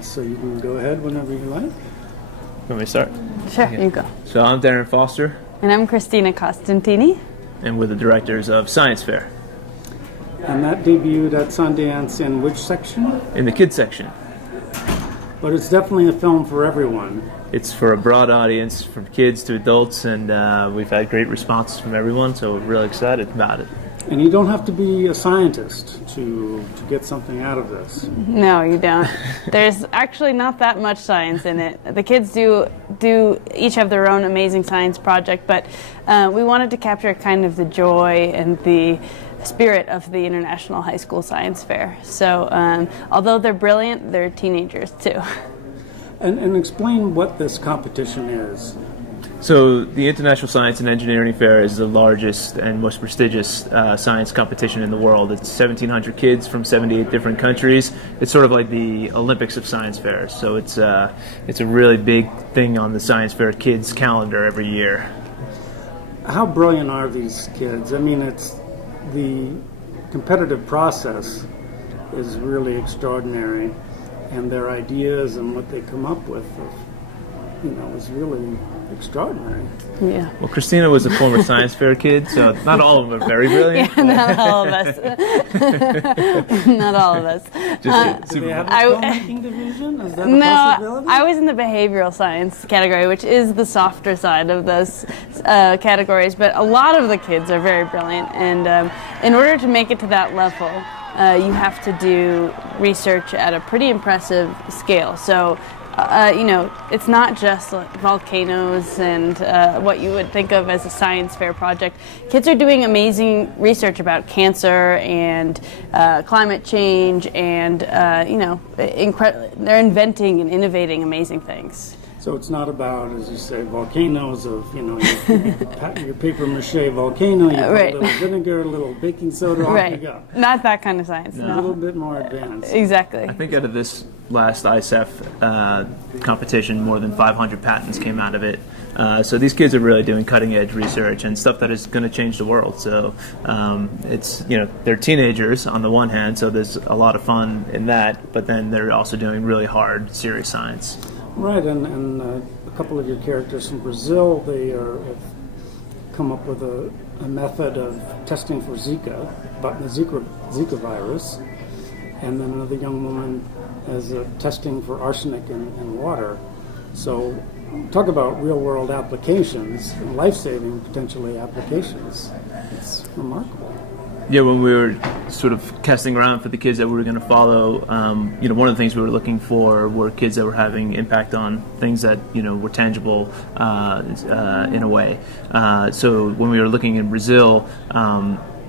So you can go ahead whenever you like. Want me to start? Sure, Okay. you go. So I'm Darren Foster, And I'm Cristina Costantini. and we're the directors of Science Fair And that debuted at Sundance in which section? in the kids section. But it's definitely a film for everyone. It's for a broad audience, from kids to adults, and we've had great responses from everyone, so we're really excited about it. And you don't have to be a scientist to get something out of this. No, you don't. There's actually not that much science in it. The kids do each have their own amazing science project, but we wanted to capture kind of the joy and the spirit of the International High School Science Fair. So although they're brilliant, they're teenagers too. And explain what this competition is. So the International Science and Engineering Fair is the largest and most prestigious science competition in the world. It's 1,700 kids from 78 different countries. It's sort of like the Olympics of science fairs. So it's a really big thing on the science fair kids calendar every year. How brilliant are these kids? I mean, it's the competitive process is really extraordinary, and their ideas and what they come up with, is really extraordinary. Yeah. Well, Cristina was a former science fair kid, so not all of them are very brilliant. Yeah, not all of us. Not all of us. Do they have a filmmaking division? Is that a possibility? I was in the behavioral science category, which is the softer side of those categories. But a lot of the kids are very brilliant, and in order to make it to that level, you have to do research at a pretty impressive scale. So, it's not just like volcanoes and what you would think of as a science fair project. Kids are doing amazing research about cancer and climate change, and they're inventing and innovating amazing things. So it's not about, as you say, volcanoes of, your paper mache volcano, you put Right. a little vinegar, a little baking soda, off you go. Not that kind of science. A little bit more advanced. Exactly. I think out of this last ISEF competition, more than 500 patents came out of it. So these kids are really doing cutting-edge research and stuff that is going to change the world. So they're teenagers on the one hand, so there's a lot of fun in that, but then they're also doing really hard, serious science. Right, and a couple of your characters from Brazil, have come up with a method of testing for Zika, but the Zika virus, and then another young woman is testing for arsenic in water. So talk about real-world applications, and life-saving, potentially, applications. It's remarkable. Yeah, when we were sort of casting around for the kids that we were going to follow, one of the things we were looking for were kids that were having impact on things that, were tangible in a way. So when we were looking in Brazil,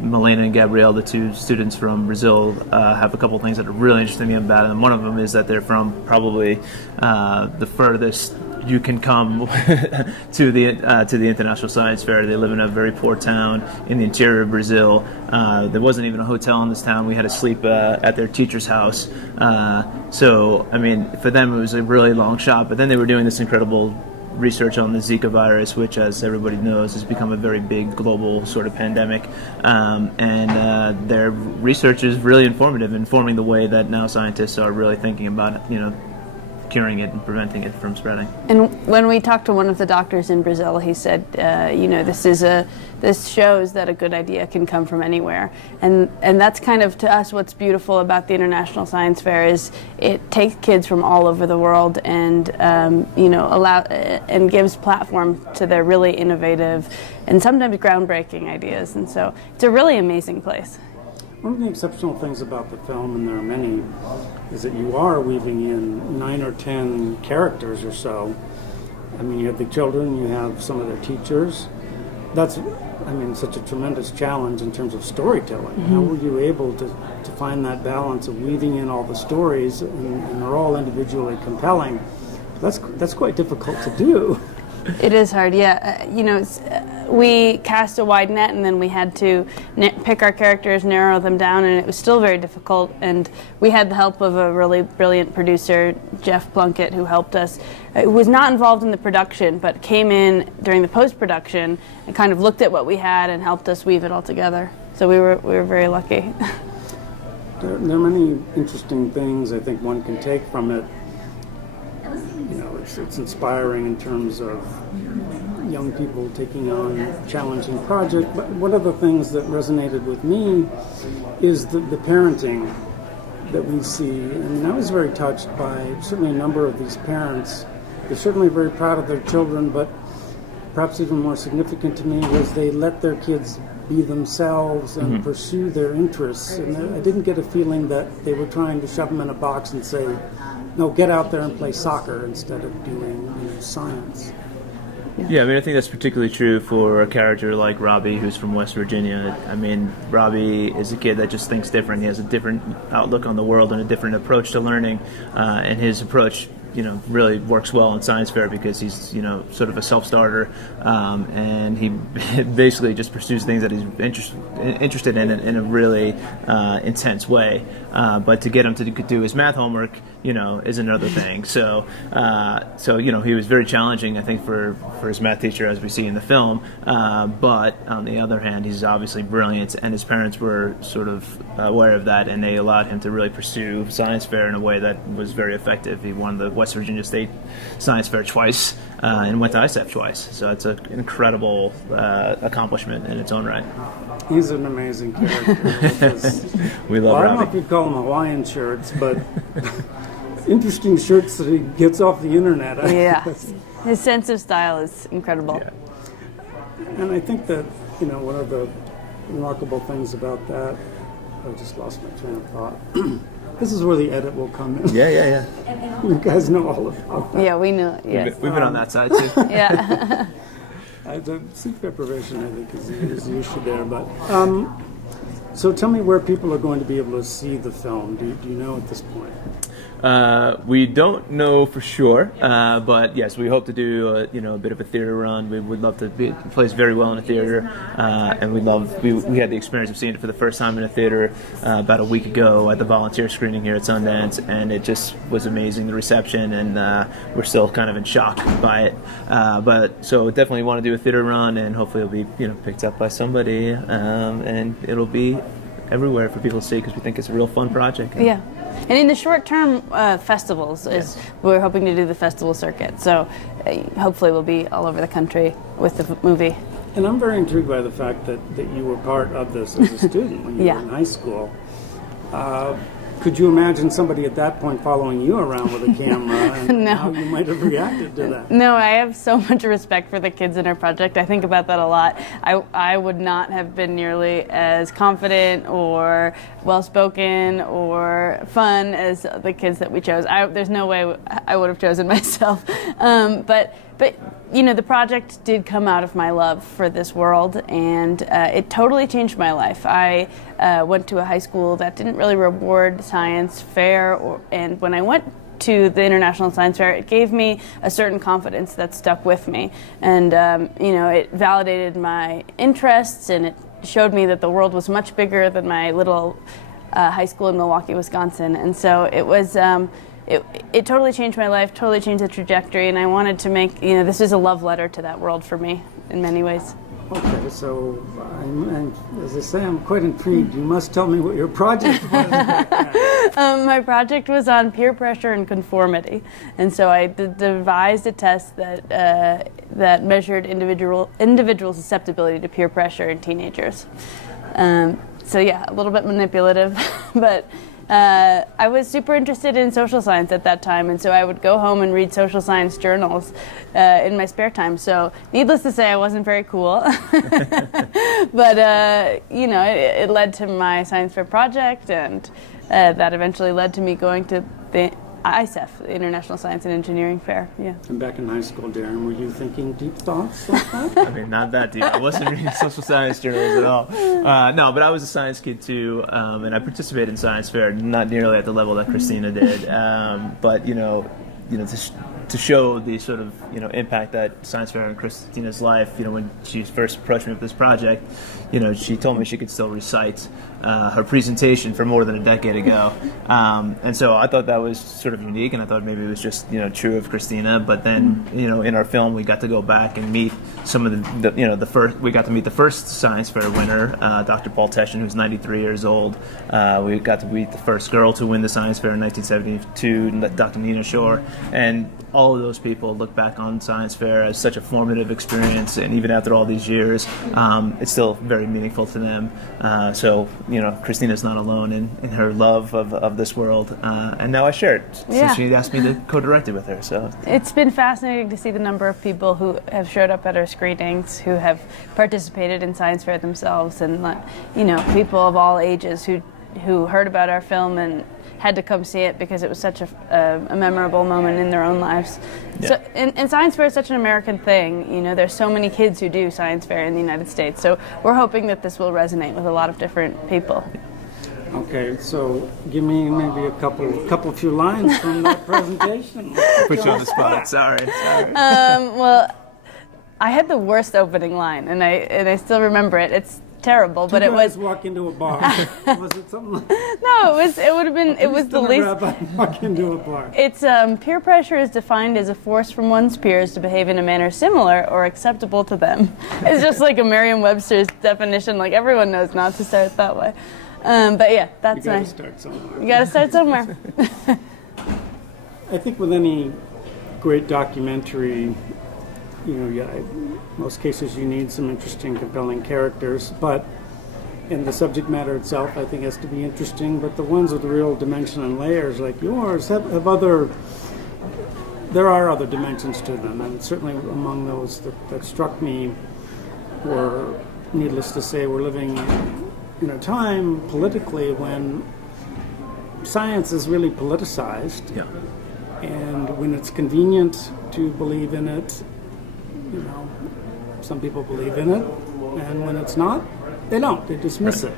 Milena and Gabrielle, the two students from Brazil, have a couple of things that are really interesting about them. One of them is that they're from probably the furthest you can come to the International Science Fair. They live in a very poor town in the interior of Brazil. There wasn't even a hotel in this town. We had to sleep at their teacher's house. So, I mean, for them it was a really long shot. But then they were doing this incredible research on the Zika virus, which, as everybody knows, has become a very big global sort of pandemic. And their research is really informative, informing the way that now scientists are really thinking about, curing it and preventing it from spreading. And when we talked to one of the doctors in Brazil, he said, this shows that a good idea can come from anywhere. And that's kind of, to us, what's beautiful about the International Science Fair is it takes kids from all over the world and and gives platform to their really innovative and sometimes groundbreaking ideas. And so it's a really amazing place. One of the exceptional things about the film, and there are many, is that you are weaving in 9 or 10 characters or so. I mean, you have the children, you have some of their teachers. That's, such a tremendous challenge in terms of storytelling. Mm-hmm. How were you able to find that balance of weaving in all the stories, and they're all individually compelling? That's quite difficult to do. It is hard, yeah. We cast a wide net, and then we had to pick our characters, narrow them down, and it was still very difficult. And we had the help of a really brilliant producer, Jeff Plunkett, who helped us. Who was not involved in the production, but came in during the post-production and kind of looked at what we had and helped us weave it all together. So we were very lucky. There are many interesting things I think one can take from it. it's inspiring in terms of young people taking on challenging projects. But one of the things that resonated with me is the parenting that we see. And I was very touched by certainly a number of these parents. They're certainly very proud of their children, but perhaps even more significant to me was they let their kids be themselves and pursue their interests. And I didn't get a feeling that they were trying to shove them in a box and say, no, get out there and play soccer instead of doing science. Yeah, I mean, I think that's particularly true for a character like Robbie, who's from West Virginia. I mean, Robbie is a kid that just thinks different. He has a different outlook on the world and a different approach to learning, and his approach, really works well in science fair because he's, sort of a self-starter, and he basically just pursues things that he's interested in a really intense way. But to get him to do his math homework, is another thing. So he was very challenging, I think, for his math teacher, as we see in the film. But on the other hand, he's obviously brilliant, and his parents were sort of aware of that, and they allowed him to really pursue science fair in a way that was very effective. He won the West Virginia State Science Fair twice and went to ISEF twice. So it's an incredible accomplishment in its own right. He's an amazing character. We love I don't know Robbie. if you'd call them Hawaiian shirts, but interesting shirts that he gets off the internet. Yeah. His sense of style is incredible. Yeah. And I think that, one of the remarkable things about that, I just lost my train of thought. This is where the edit will come in. Yeah. You guys know all about that. Yeah, we know. Yes. We've been on that side too. Yeah. The sleep deprivation, I think, is the issue there. But so tell me where people are going to be able to see the film. Do you know at this point? We don't know for sure, but yes, we hope to do a bit of a theater run. We would love to it plays very well in a theater, and we had the experience of seeing it for the first time in a theater about a week ago at the volunteer screening here at Sundance, and it just was amazing, the reception, and we're still kind of in shock by it. But so definitely want to do a theater run, and hopefully it'll be picked up by somebody, and it'll be everywhere for people to see because we think it's a real fun project. Yeah. And in the short-term festivals, we're hoping to do the festival circuit. So hopefully we'll be all over the country with the movie. And I'm very intrigued by the fact that you were part of this as a student when you were in high school. Could you imagine somebody at that point following you around with a camera and No. how you might have reacted to that? No, I have so much respect for the kids in our project. I think about that a lot. I would not have been nearly as confident or well-spoken or fun as the kids that we chose. There's no way I would have chosen myself. But the project did come out of my love for this world, and it totally changed my life. I went to a high school that didn't really reward science fair, and when I went to the International Science Fair, it gave me a certain confidence that stuck with me. And, it validated my interests, and it showed me that the world was much bigger than my little high school in Milwaukee, Wisconsin. And so it was... It totally changed my life, totally changed the trajectory, and I wanted to make, this is a love letter to that world for me in many ways. Okay, so as I say, I'm quite intrigued. You must tell me what your project was. My project was on peer pressure and conformity, and so I devised a test that measured individual susceptibility to peer pressure in teenagers. So yeah, a little bit manipulative, but I was super interested in social science at that time, and so I would go home and read social science journals in my spare time. So needless to say, I wasn't very cool. But, it led to my science fair project, and that eventually led to me going to the ISEF, the International Science and Engineering Fair. Yeah. And back in high school, Darren, were you thinking deep thoughts like that? I mean, not that deep. I wasn't reading social science journals at all. No, but I was a science kid too, and I participated in science fair, not nearly at the level that Cristina did. But to show the sort of impact that science fair in Cristina's life, when she first approached me with this project, she told me she could still recite her presentation from more than a decade ago. And so I thought that was sort of unique, and I thought maybe it was just true of Cristina. But then in our film we got to go back and meet some of the first. We got to meet the first Science Fair winner, Dr. Paul Teschen, who's 93 years old. We got to meet the first girl to win the Science Fair in 1972, Dr. Nina Shore, and all of those people look back on Science Fair as such a formative experience, and even after all these years, it's still very meaningful to them. So Christina's not alone in her love of this world, and now I share it since she asked me to co-direct it with her. So it's been fascinating to see the number of people who have showed up at our screenings, who have participated in Science Fair themselves, and people of all ages who heard about our film and had to come see it because it was such a memorable moment in their own lives. Yeah. So, and Science Fair is such an American thing. There's so many kids who do Science Fair in the United States. So we're hoping that this will resonate with a lot of different people. Okay, so give me maybe a few lines from that presentation. Put you on the spot. Sorry. Well, I had the worst opening line, and I still remember it. It's terrible, but it was. Walk into a bar. Was it something like? No, it would have been. It was the least. Walk into a bar. It's peer pressure is defined as a force from one's peers to behave in a manner similar or acceptable to them. It's just like a Merriam-Webster's definition. Like everyone knows not to start that way. But yeah, that's you gotta nice. start somewhere. You got to start somewhere. I think with any great documentary, in most cases you need some interesting, compelling characters, but in the subject matter itself, I think has to be interesting. But the ones with real dimension and layers, like yours, have there are other dimensions to them, and certainly among those that struck me were, needless to say, we're living in a time politically when science is really politicized, and when it's convenient to believe in it, some people believe in it, and when it's not, they don't. They dismiss it.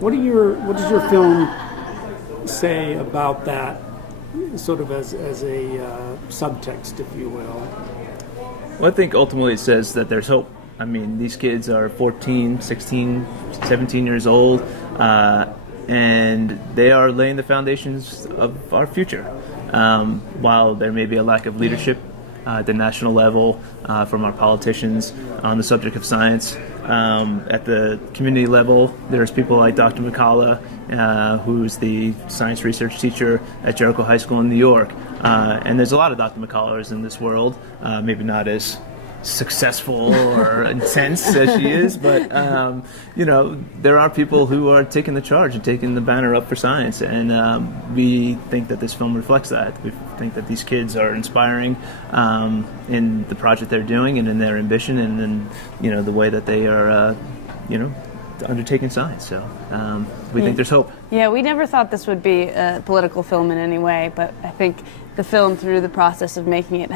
What does your film say about that, sort of as a subtext, if you will? Well, I think ultimately it says that there's hope. I mean, these kids are 14, 16, 17 years old, and they are laying the foundations of our future. While there may be a lack of leadership at the national level from our politicians on the subject of science, at the community level, there's people like Dr. McCullough, who's the science research teacher at Jericho High School in New York. And there's a lot of Dr. McCulloughs in this world, maybe not as successful or intense as she is, but there are people who are taking the charge and taking the banner up for science, and we think that this film reflects that. We think that these kids are inspiring in the project they're doing and in their ambition and in the way that they are undertaking science. So we think there's hope. Yeah, we never thought this would be a political film in any way, but I think the film, through the process of making it,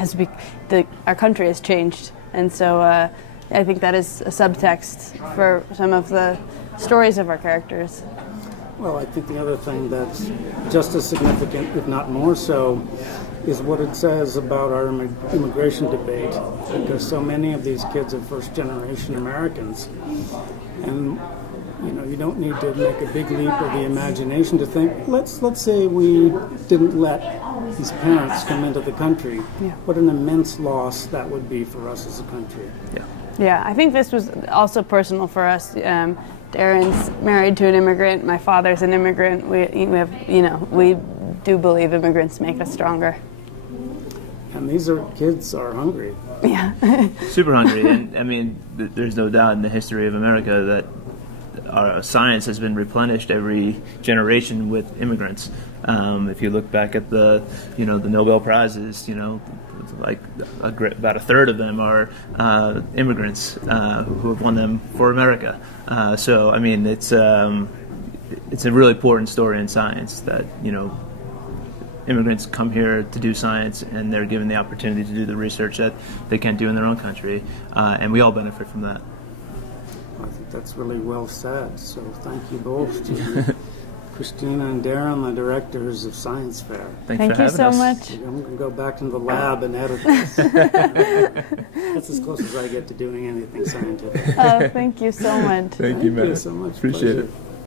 our country has changed, and so I think that is a subtext for some of the stories of our characters. Well, I think the other thing that's just as significant, if not more so, is what it says about our immigration debate, because so many of these kids are first-generation Americans, and you don't need to make a big leap of the imagination to think, let's say we didn't let these parents come into the country. Yeah. What an immense loss that would be for us as a country. Yeah, I think this was also personal for us. Darren's married to an immigrant. My father's an immigrant. We do believe immigrants make us stronger. And these kids are hungry. Yeah. Super hungry. And I mean, there's no doubt in the history of America that our science has been replenished every generation with immigrants. If you look back at the Nobel Prizes, like about a third of them are immigrants who have won them for America. So I mean, it's a really important story in science that immigrants come here to do science, and they're given the opportunity to do the research that they can't do in their own country, and we all benefit from that. I think that's really well said. So thank you both to Cristina and Darren, the directors of Science Fair. Thank you for so having much. us. I'm going to go back into the lab and edit this. That's as close as I get to doing anything scientific. Oh, thank you so much. Thank you, Matt. Thank you so much. Appreciate Pleasure. it.